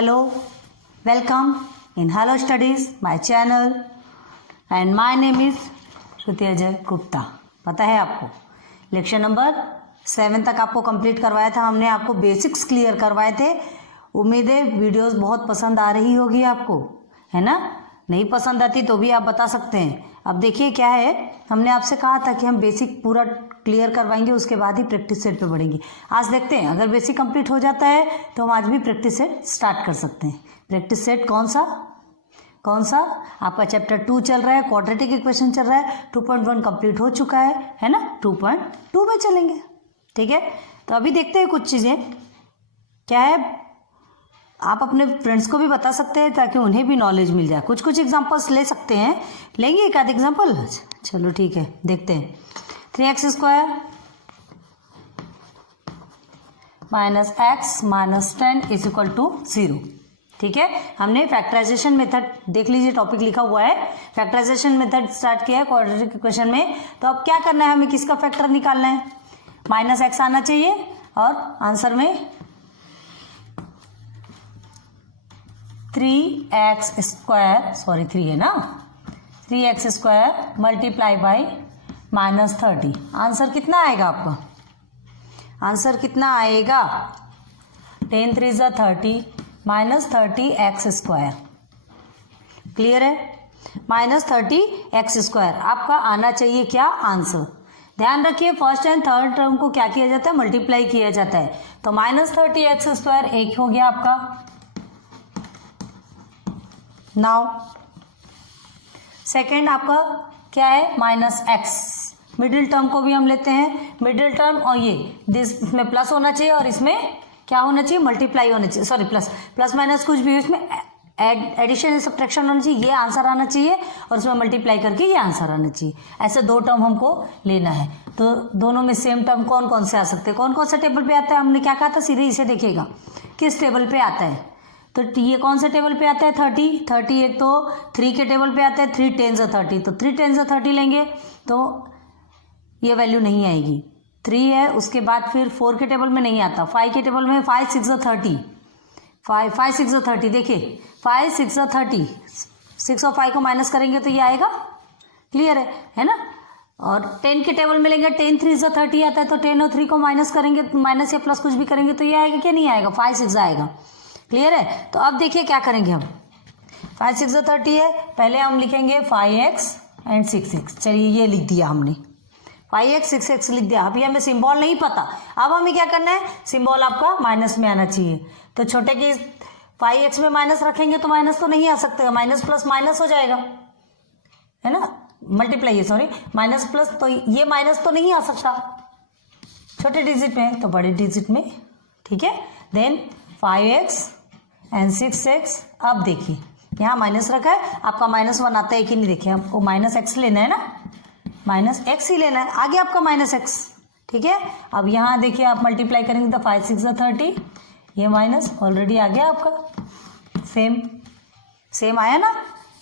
Hello, welcome in Hello Studies, my channel, and my name is श्रुति अजय गुप्ता। पता है आपको lecture number 7 तक आपको कंप्लीट करवाया था हमने, आपको बेसिक्स क्लियर करवाए थे। उम्मीद है वीडियोस बहुत पसंद आ रही होगी आपको, है ना। नहीं पसंद आती तो भी आप बता सकते हैं। अब देखिए क्या है, हमने आपसे कहा था कि हम बेसिक पूरा क्लियर करवाएंगे, उसके बाद ही प्रैक्टिस सेट पे बढ़ेंगे। आज देखते हैं, अगर बेसिक कंप्लीट हो जाता है तो हम आज भी प्रैक्टिस सेट स्टार्ट कर सकते हैं। प्रैक्टिस सेट कौन सा आपका चैप्टर 2 चल रहा है, क्वाड्रेटिक इक्वेशन चल रहा है। 2.1 कंप्लीट हो चुका है ना। 2.2 में चलेंगे, ठीक है। तो अभी देखते हैं कुछ चीज़ें क्या है, आप अपने फ्रेंड्स को भी बता सकते हैं ताकि उन्हें भी नॉलेज मिल जाए। कुछ एग्जांपल्स ले सकते हैं, लेंगे एक आध एग्जांपल। चलो ठीक है, देखते हैं। 3x² - x - 10 = 0, ठीक है। हमने फैक्टराइजेशन मेथड देख लीजिए, टॉपिक लिखा हुआ है, फैक्टराइजेशन मेथड स्टार्ट किया है क्वाड्रेटिक इक्वेशन में। तो अब क्या करना है, हमें किसका फैक्टर निकालना है, -x आना चाहिए और आंसर में 3x² सॉरी 3 है ना, 3x² × -30। आंसर कितना आएगा आपका, आंसर कितना आएगा 10 3 = 30 -30x²। क्लियर है, -30x² आपका आना चाहिए क्या आंसर। ध्यान रखिए फर्स्ट एंड थर्ड टर्म को क्या किया जाता है, मल्टीप्लाई किया जाता है। तो -30x² एक हो गया आपका। नाउ सेकेंड आपका क्या है, -x। मिडिल टर्म को भी हम लेते हैं, मिडिल टर्म और ये इसमें प्लस होना चाहिए और इसमें क्या होना चाहिए, मल्टीप्लाई होना चाहिए, सॉरी प्लस माइनस कुछ भी, इसमें एडिशन सब्ट्रैक्शन होना चाहिए, ये आंसर आना चाहिए और उसमें मल्टीप्लाई करके ये आंसर आना चाहिए। ऐसे दो टर्म हमको लेना है। तो दोनों में सेम टर्म कौन कौन से आ सकते हैं, कौन कौन से टेबल पे आता है, हमने क्या कहा था, सीधे इसे देखिएगा किस टेबल पे आता है। तो ये कौन से टेबल पे आता है, 30 एक तो 3 के टेबल पे आता है, 3 10 = 30। तो 3 10 = 30 लेंगे तो ये वैल्यू नहीं आएगी, 3 है। उसके बाद फिर 4 के टेबल में नहीं आता, 5 के टेबल में 5 6 = 30, 5 6 = 30। देखिए 5 6 = 30, 6 और 5 को माइनस करेंगे तो ये आएगा। क्लियर है ना। और 10 के टेबल में लेंगे, 10 3 = 30 आता है, तो 10 और 3 को माइनस करेंगे, माइनस या प्लस कुछ भी करेंगे तो ये आएगा क्या, नहीं आएगा, 5 6 आएगा। क्लियर है। तो अब देखिए क्या करेंगे हम, 5 6 = 30 है, पहले हम लिखेंगे 5x और 6x। चलिए ये लिख दिया हमने, 5x 6x लिख दिया। अभी हमें सिंबल नहीं पता, अब हमें क्या करना है, सिंबल आपका माइनस में आना चाहिए। तो छोटे की 5x में माइनस रखेंगे तो माइनस तो नहीं आ सकता, माइनस प्लस माइनस हो जाएगा, है ना, मल्टीप्लाई है, सॉरी माइनस प्लस, तो ये माइनस तो नहीं आ सकता छोटे डिजिट में, तो बड़े डिजिट में, ठीक है। देन 5x और 6x। अब देखिए यहाँ माइनस रखा है, आपका -1 आता है कि नहीं, देखिए आपको -x लेना है ना, -x ही लेना है, आगे आपका -x, ठीक है। अब यहाँ देखिए आप मल्टीप्लाई करेंगे तो 5 6 = 30, ये माइनस ऑलरेडी आ गया आपका, सेम आया ना,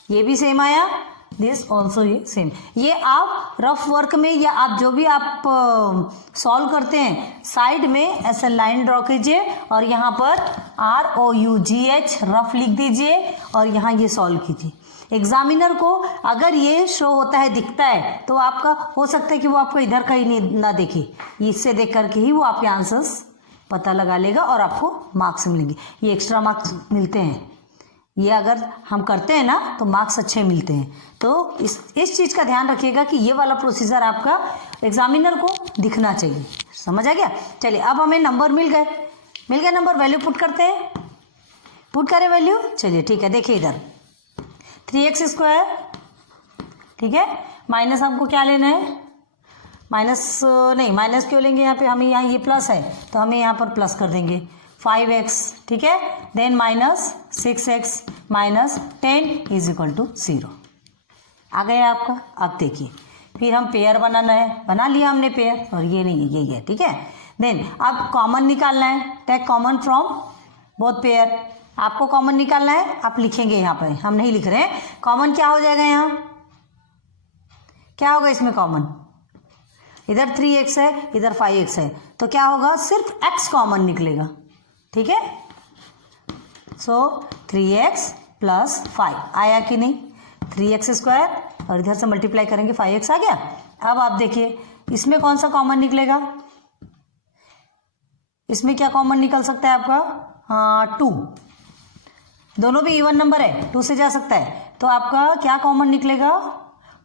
ये भी सेम आया, दिस ऑल्सो ये सेम। ये आप रफ वर्क में या आप जो भी आप सॉल्व करते हैं, साइड में ऐसे लाइन ड्रॉ कीजिए और यहाँ पर ROUGH रफ लिख दीजिए और यहाँ ये सॉल्व कीजिए। एग्जामिनर को अगर ये शो होता है, दिखता है, तो आपका हो सकता है कि वो आपको इधर का ही ना देखे, इससे देख करके ही वो आपके आंसर्स पता लगा लेगा और आपको मार्क्स मिलेंगे। ये एक्स्ट्रा मार्क्स मिलते हैं, ये अगर हम करते हैं ना तो मार्क्स अच्छे मिलते हैं। तो इस चीज़ का ध्यान रखिएगा कि ये वाला प्रोसीजर आपका एग्जामिनर को दिखना चाहिए। समझ आ गया। चलिए अब हमें नंबर मिल गए नंबर, वैल्यू पुट करते हैं, पुट करें वैल्यू। चलिए ठीक है, देखिए इधर 3x², ठीक है, माइनस हमको क्या लेना है, माइनस नहीं, माइनस क्यों लेंगे यहाँ पे, हमें यहाँ ये प्लस है तो हमें यहाँ पर प्लस कर देंगे 5x, ठीक है। देन -6x - 10 = 0 आ गया आपका। अब देखिए फिर हम पेयर बनाना है, बना लिया हमने पेयर, और ये नहीं है, यही है, ठीक है। देन अब कॉमन निकालना है, take common from both pair. आपको कॉमन निकालना है, आप लिखेंगे यहाँ पे, हम नहीं लिख रहे हैं। कॉमन क्या हो जाएगा, यहाँ क्या होगा इसमें कॉमन, इधर 3x है, इधर 5x है, तो क्या होगा, सिर्फ x कॉमन निकलेगा, ठीक है। सो 3x प्लस 5 आया कि नहीं, 3x स्क्वायर और इधर से मल्टीप्लाई करेंगे 5x आ गया। अब आप देखिए इसमें कौन सा कॉमन निकलेगा, इसमें क्या कॉमन निकल सकता है आपका, हाँ 2, दोनों भी इवन नंबर है, 2 से जा सकता है, तो आपका क्या कॉमन निकलेगा,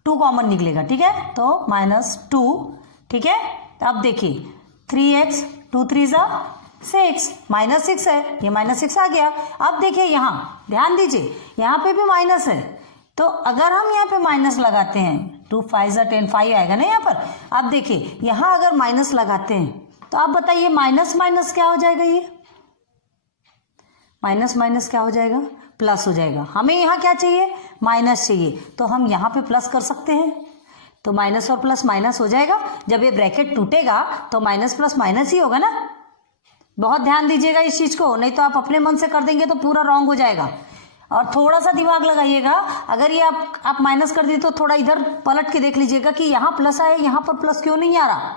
2 कॉमन निकलेगा, ठीक है, तो -2, ठीक है। अब देखिए 3x 2 3 जा 6, -6 है, ये -6 आ गया। अब देखिए यहाँ ध्यान दीजिए, यहाँ पे भी माइनस है, तो अगर हम यहाँ पे माइनस लगाते हैं 2 5 जा 10, 5 आएगा ना यहाँ पर। अब देखिए यहाँ अगर माइनस लगाते हैं तो आप बताइए माइनस माइनस क्या हो जाएगा, ये माइनस माइनस क्या हो जाएगा, प्लस हो जाएगा। हमें यहाँ क्या चाहिए, माइनस चाहिए, तो हम यहाँ पे प्लस कर सकते हैं, तो माइनस और प्लस माइनस हो जाएगा। जब ये ब्रैकेट टूटेगा तो माइनस प्लस माइनस ही होगा ना। बहुत ध्यान दीजिएगा इस चीज को, नहीं तो आप अपने मन से कर देंगे तो पूरा रॉन्ग हो जाएगा। और थोड़ा सा दिमाग लगाइएगा, अगर ये आप माइनस कर दिए तो थोड़ा इधर पलट के देख लीजिएगा कि यहाँ प्लस आए, यहाँ पर प्लस क्यों नहीं आ रहा।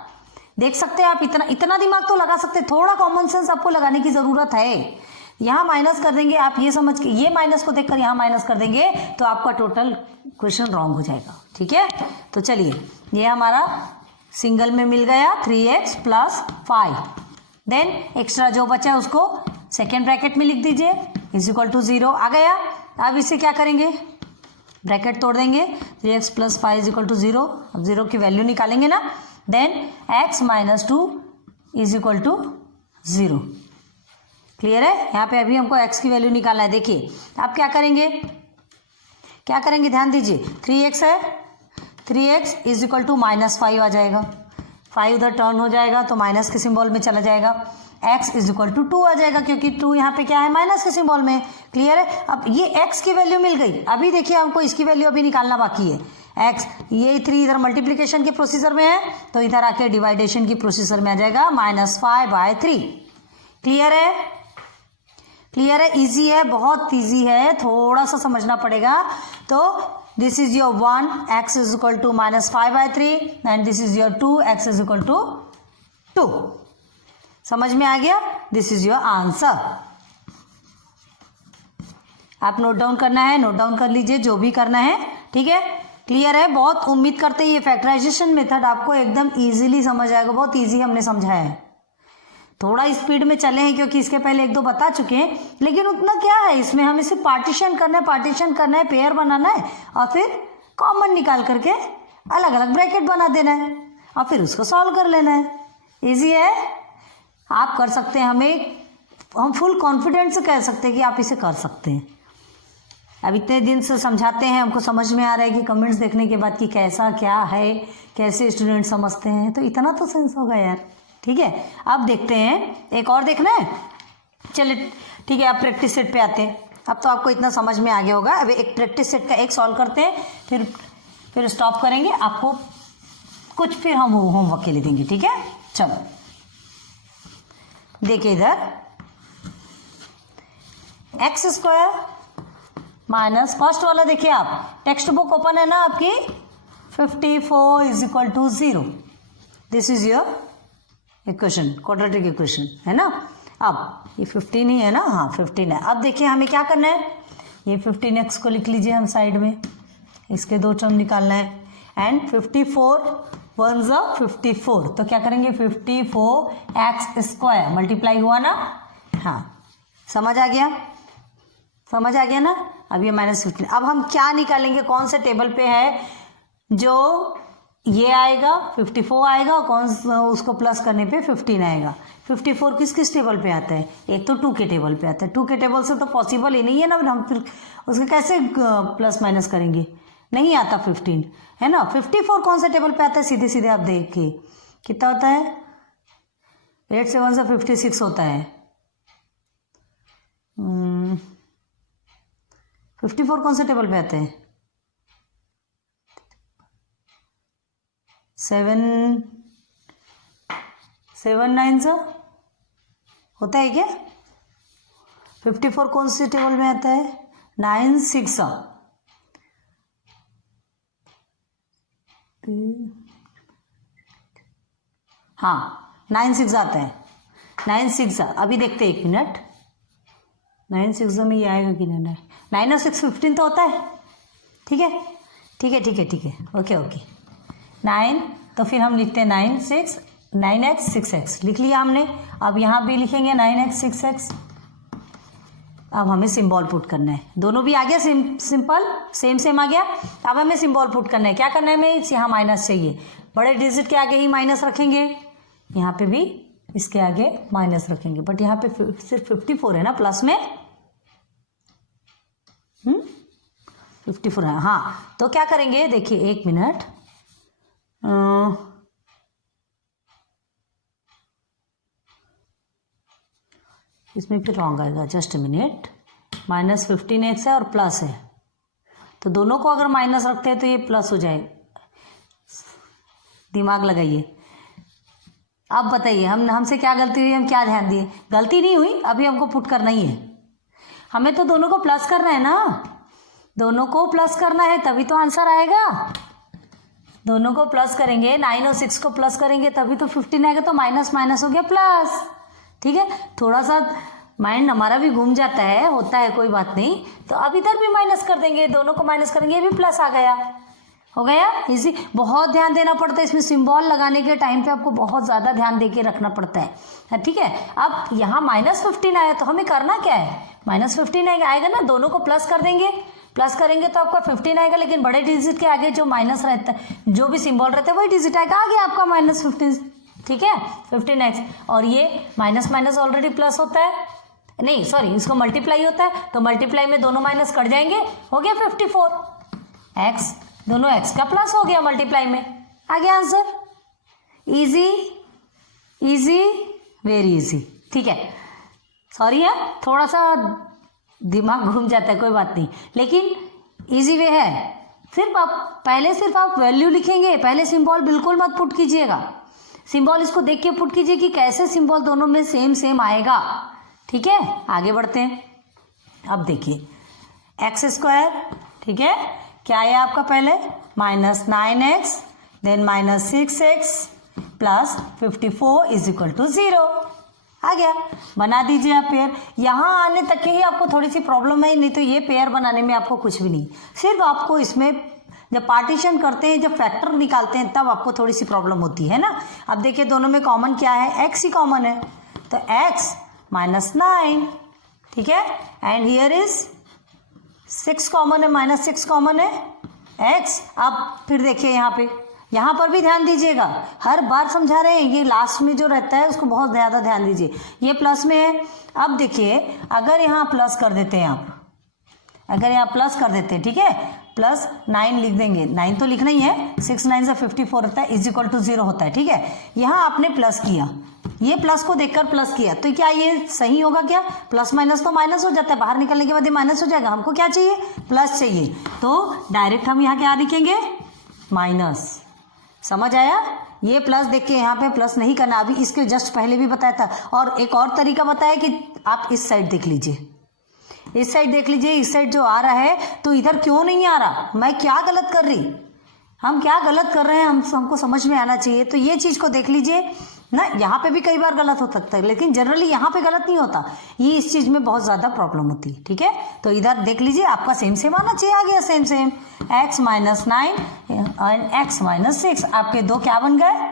देख सकते हैं आप, इतना दिमाग तो लगा सकते हैं, थोड़ा कॉमन सेंस आपको लगाने की जरूरत है। यहाँ माइनस कर देंगे, आप ये समझ के ये माइनस को देखकर यहाँ माइनस कर देंगे तो आपका टोटल क्वेश्चन रॉन्ग हो जाएगा, ठीक है। तो चलिए ये हमारा सिंगल में मिल गया 3x प्लस 5, देन एक्स्ट्रा जो बचा है उसको सेकेंड ब्रैकेट में लिख दीजिए, इज इक्वल टू 0 आ गया। अब इसे क्या करेंगे, ब्रैकेट तोड़ देंगे, 3x plus 5 is equal to 0, अब 0 की वैल्यू निकालेंगे ना, then x minus 2 is equal to 0। Clear है, यहाँ पे अभी हमको x की वैल्यू निकालना है। देखिए आप क्या करेंगे, ध्यान दीजिए, 3x है, 3x इज इक्वल टू -5 आ जाएगा, 5 उधर टर्न हो जाएगा तो माइनस के सिंबल में चला जाएगा, x इज इक्वल टू 2 आ जाएगा, क्योंकि 2 यहाँ पे क्या है, माइनस के सिंबल में। क्लियर है, अब ये x की वैल्यू मिल गई। अभी देखिए हमको इसकी वैल्यू अभी निकालना बाकी है, x, ये 3 इधर मल्टीप्लीकेशन के प्रोसीजर में है तो इधर आके डिवाइडेशन की प्रोसीजर में आ जाएगा, -5/3। क्लियर है, इजी है, बहुत इजी है, थोड़ा सा समझना पड़ेगा। तो this is your 1, x is equal to -5/3 and this is your 2, x is equal to 2। समझ में आ गया, दिस इज योर आंसर। आप नोट डाउन करना है, नोट डाउन कर लीजिए जो भी करना है, ठीक है। क्लियर है, बहुत उम्मीद करते हैं ये फैक्टराइजेशन मेथड आपको एकदम इजीली समझ आएगा, बहुत इजी हमने समझाया है। थोड़ा स्पीड में चले हैं क्योंकि इसके पहले 1 2 बता चुके हैं, लेकिन उतना क्या है इसमें, हमें सिर्फ पार्टीशन करना है, पेयर बनाना है और फिर कॉमन निकाल करके अलग अलग ब्रैकेट बना देना है और फिर उसको सॉल्व कर लेना है। इजी है, आप कर सकते हैं, हम फुल कॉन्फिडेंस से कह सकते हैं कि आप इसे कर सकते हैं। अब इतने दिन से समझाते हैं, हमको समझ में आ रहा है कि कमेंट्स देखने के बाद कि कैसा क्या है, कैसे स्टूडेंट समझते हैं, तो इतना तो सेंस होगा यार, ठीक है। अब देखते हैं, एक और देखना है, चलिए ठीक है। आप प्रैक्टिस सेट पे आते हैं, अब तो आपको इतना समझ में आ गया होगा। अब एक प्रैक्टिस सेट का एक सॉल्व करते हैं, फिर स्टॉप करेंगे, आपको कुछ फिर हम होमवर्क के लिए देंगे, ठीक है। चलो देखिए इधर x स्क्वायर माइनस, फर्स्ट वाला देखिए, आप टेक्स्ट बुक ओपन है ना आपकी, 54 is equal to 0, this is your equation, quadratic equation है ना। अब ये 15 ही है ना, हाँ 15 है। अब देखिए हमें क्या करना है, ये 15x को लिख लीजिए हम साइड में, इसके 2 टर्म निकालना है, एंड 54 1 ज़ा 54, तो क्या करेंगे 54x स्क्वायर मल्टीप्लाई हुआ ना, हाँ समझ आ गया ना। अब ये -15, अब हम क्या निकालेंगे, कौन से टेबल पे है, जो ये आएगा 54 आएगा और कौन उसको प्लस करने पे 15 आएगा। 54 किस टेबल पे आता है, एक तो 2 के टेबल पे आता है, 2 के टेबल से तो पॉसिबल ही नहीं है ना, हम फिर उसके कैसे प्लस माइनस करेंगे, नहीं आता 15 है ना। 54 कौन से टेबल पे आता है, सीधे सीधे आप देखिए कितना होता है, 8 से 1 से 56 होता है। 54 कौन से टेबल पे आते हैं, 7 9 सा होता है क्या, 54 कौन से टेबल में आता है, 9 6 हाँ 9 6 आता है, 9 6 अभी देखते हैं, 1 मिनट, 9 6 में ये आएगा कि नहीं? 9 और 6 15 तो होता है। ठीक है ठीक है ठीक है ठीक है, ओके ओके। 9 तो फिर हम लिखते हैं 9x 6x लिख लिया हमने। अब यहाँ भी लिखेंगे 9x 6x। अब हमें सिंबल पुट करना है। दोनों भी आ गया, सिंपल सेम आ गया। अब हमें सिंबल पुट करना है। क्या करना है हमें? यहाँ माइनस चाहिए, बड़े डिजिट के आगे ही माइनस रखेंगे, यहाँ पे भी इसके आगे माइनस रखेंगे। बट यहाँ पे सिर्फ 54 है ना प्लस में, 54 है। हाँ तो क्या करेंगे, देखिए 1 मिनट, इसमें फिर रॉन्ग आएगा, जस्ट मिनट। -15x है और प्लस है, तो दोनों को अगर माइनस रखते हैं तो ये प्लस हो जाए। दिमाग लगाइए। अब बताइए हमसे क्या गलती हुई, हम क्या ध्यान दिए? गलती नहीं हुई, अभी हमको पुट करना ही है। हमें तो दोनों को प्लस करना है ना, दोनों को प्लस करना है तभी तो आंसर आएगा। दोनों को प्लस करेंगे, 9 और 6 को प्लस करेंगे तभी तो 15 आएगा। तो माइनस माइनस हो गया प्लस। ठीक है, थोड़ा सा माइंड हमारा भी घूम जाता है, होता है, कोई बात नहीं। तो अब इधर भी माइनस कर देंगे, दोनों को माइनस करेंगे, ये भी प्लस आ गया। हो गया इजी। बहुत ध्यान देना पड़ता है इसमें, सिंबल लगाने के टाइम पे आपको बहुत ज़्यादा ध्यान देके रखना पड़ता है। ठीक है, अब यहाँ -15 आया तो हमें करना क्या है? -15 आएगा ना, दोनों को प्लस कर देंगे, प्लस करेंगे तो आपका 15 आएगा। लेकिन बड़े डिजिट के आगे जो माइनस रहता है, जो भी सिंबल रहता है वही डिजिट आएगा, आ गया आपका -15। ठीक है, 15x। और ये माइनस माइनस ऑलरेडी प्लस होता है, नहीं सॉरी, इसको मल्टीप्लाई होता है, तो मल्टीप्लाई में दोनों माइनस कट जाएंगे, हो गया 54x। दोनों x का प्लस हो गया मल्टीप्लाई में, आ गया answer. Easy easy, very easy. ठीक है, सॉरी है, थोड़ा सा दिमाग घूम जाता है, कोई बात नहीं, लेकिन इजी वे है। सिर्फ आप वैल्यू लिखेंगे, पहले सिंबल बिल्कुल मत पुट कीजिएगा। सिंबल इसको देख के पुट कीजिए कि कैसे सिंबल दोनों में सेम आएगा। ठीक है, आगे बढ़ते हैं। अब देखिए x², ठीक है, क्या है आपका? पहले -9x, देन -6x प्लस 54 = 0 आ गया। बना दीजिए आप पेयर। यहाँ आने तक के ही आपको थोड़ी सी प्रॉब्लम है, नहीं तो ये पेयर बनाने में आपको कुछ भी नहीं। सिर्फ आपको इसमें जब पार्टीशन करते हैं, जब फैक्टर निकालते हैं, तब आपको थोड़ी सी प्रॉब्लम होती है ना। अब देखिए दोनों में कॉमन क्या है? x ही कॉमन है, तो x -9, ठीक है, एंड हियर इज 6 कॉमन है, -6 कॉमन है, x। अब फिर देखिए यहाँ पर भी ध्यान दीजिएगा, हर बार समझा रहे हैं, ये लास्ट में जो रहता है उसको बहुत ज़्यादा ध्यान दीजिए। ये प्लस में है। अब देखिए अगर यहाँ प्लस कर देते हैं आप, अगर यहाँ प्लस कर देते हैं, ठीक है, +9 लिख देंगे, 9 तो लिखना ही है, 6 9 से 54 होता है, = 0 होता है। ठीक है, यहाँ आपने प्लस किया, ये प्लस को देखकर प्लस किया, तो क्या ये सही होगा? क्या प्लस माइनस तो माइनस हो जाता है, बाहर निकलने के बाद ये माइनस हो जाएगा। हमको क्या चाहिए? प्लस चाहिए, तो डायरेक्ट हम यहाँ क्या लिखेंगे? माइनस। समझ आया? ये प्लस देख के यहाँ पे प्लस नहीं करना, अभी इसके जस्ट पहले भी बताया था। और एक और तरीका बताया कि आप इस साइड देख लीजिए, इस साइड देख लीजिए, इस साइड जो आ रहा है, तो इधर क्यों नहीं आ रहा? मैं क्या गलत कर रही, हम क्या गलत कर रहे हैं, हमको समझ में आना चाहिए। तो ये चीज़ को देख लीजिए ना, यहाँ पे भी कई बार गलत हो सकता है, लेकिन जनरली यहाँ पे गलत नहीं होता, ये इस चीज़ में बहुत ज़्यादा प्रॉब्लम होती है। ठीक है, तो इधर देख लीजिए, आपका सेम आना चाहिए, आ गया सेम, x -9 एंड x -6, आपके दो क्या बन गए?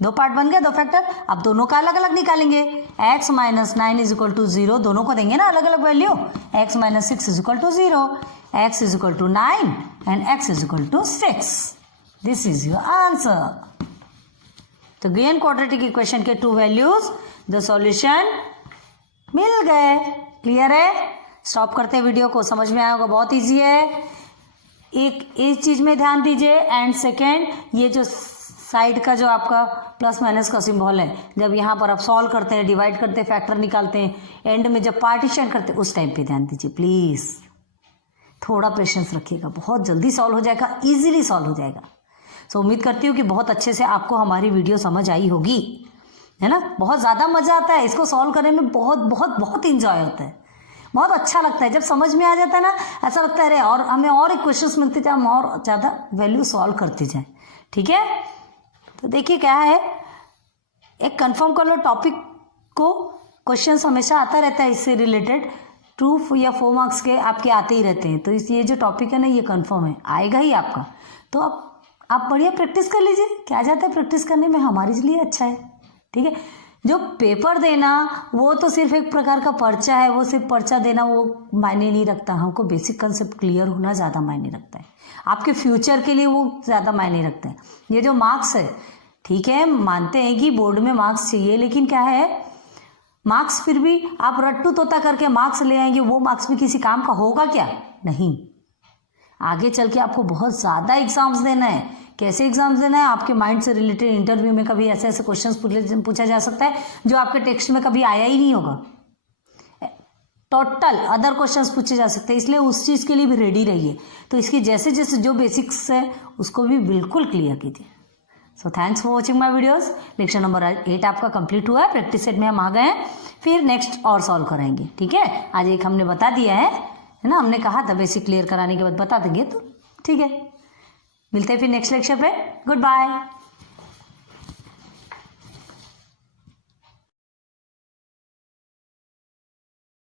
दो पार्ट बन गए, दो फैक्टर। अब दोनों का अलग अलग निकालेंगे, x -9 = 0, दोनों को देंगे ना अलग अलग value, x -6 = 0, x = 9 and x = 6। This is your answer. तो गिवन क्वाड्रेटिक इक्वेशन के 2 वैल्यूज, द सॉल्यूशन मिल गए। क्लियर है? स्टॉप करते हैं वीडियो को, समझ में आया होगा, बहुत इजी है। एक इस चीज में ध्यान दीजिए, एंड सेकेंड, ये जो साइड का जो आपका प्लस माइनस का सिंबल है, जब यहाँ पर आप सॉल्व करते हैं, डिवाइड करते हैं, फैक्टर निकालते हैं, एंड में जब पार्टीशन करते हैं, उस टाइम पे ध्यान दीजिए प्लीज। थोड़ा पेशेंस रखिएगा, बहुत जल्दी सॉल्व हो जाएगा, इजीली सॉल्व हो जाएगा। तो उम्मीद करती हूँ कि बहुत अच्छे से आपको हमारी वीडियो समझ आई होगी, है ना। बहुत ज़्यादा मज़ा आता है इसको सॉल्व करने में, बहुत बहुत बहुत इंजॉय होता है, बहुत अच्छा लगता है जब समझ में आ जाता है ना। ऐसा लगता है अरे और हमें और एक क्वेश्चंस मिलते जाए, हम और ज़्यादा वैल्यू सॉल्व करते जाएं। ठीक है, तो देखिए क्या है, एक कंफर्म कर लो टॉपिक को, क्वेश्चंस हमेशा आता रहता है इससे रिलेटेड, 2 या 4 मार्क्स के आपके आते ही रहते हैं। तो इस ये जो टॉपिक है ना ये कंफर्म है, आएगा ही आपका। तो आप बढ़िया प्रैक्टिस कर लीजिए, क्या जाता है प्रैक्टिस करने में, हमारे लिए अच्छा है। ठीक है, जो पेपर देना वो तो सिर्फ एक प्रकार का पर्चा है, वो सिर्फ पर्चा देना वो मायने नहीं रखता। हमको बेसिक कंसेप्ट क्लियर होना ज़्यादा मायने रखता है, आपके फ्यूचर के लिए वो ज़्यादा मायने रखते हैं। ये जो मार्क्स है, ठीक है, मानते हैं कि बोर्ड में मार्क्स चाहिए, लेकिन क्या है, मार्क्स फिर भी आप रट्टू तोता करके मार्क्स ले आएंगे, वो मार्क्स भी किसी काम का होगा क्या? नहीं। आगे चल के आपको बहुत ज़्यादा एग्जाम्स देना है। कैसे एग्जाम्स देना है? आपके माइंड से रिलेटेड इंटरव्यू में कभी ऐसे ऐसे क्वेश्चंस पूछा जा सकता है जो आपके टेक्स्ट में कभी आया ही नहीं होगा। टोटल अदर क्वेश्चंस पूछे जा सकते हैं, इसलिए उस चीज़ के लिए भी रेडी रहिए। तो इसकी जैसे जैसे जो बेसिक्स है उसको भी बिल्कुल क्लियर कीजिए। So thanks for watching my videos. Lecture number 8 आपका कंप्लीट हुआ है, प्रैक्टिस सेट में हम आ गए हैं, फिर नेक्स्ट और सॉल्व कराएंगे। ठीक है, आज एक हमने बता दिया है ना, हमने कहा था बेसिक क्लियर कराने के बाद बता देंगे, तो ठीक है, मिलते हैं फिर नेक्स्ट लेक्चर पे। Good bye.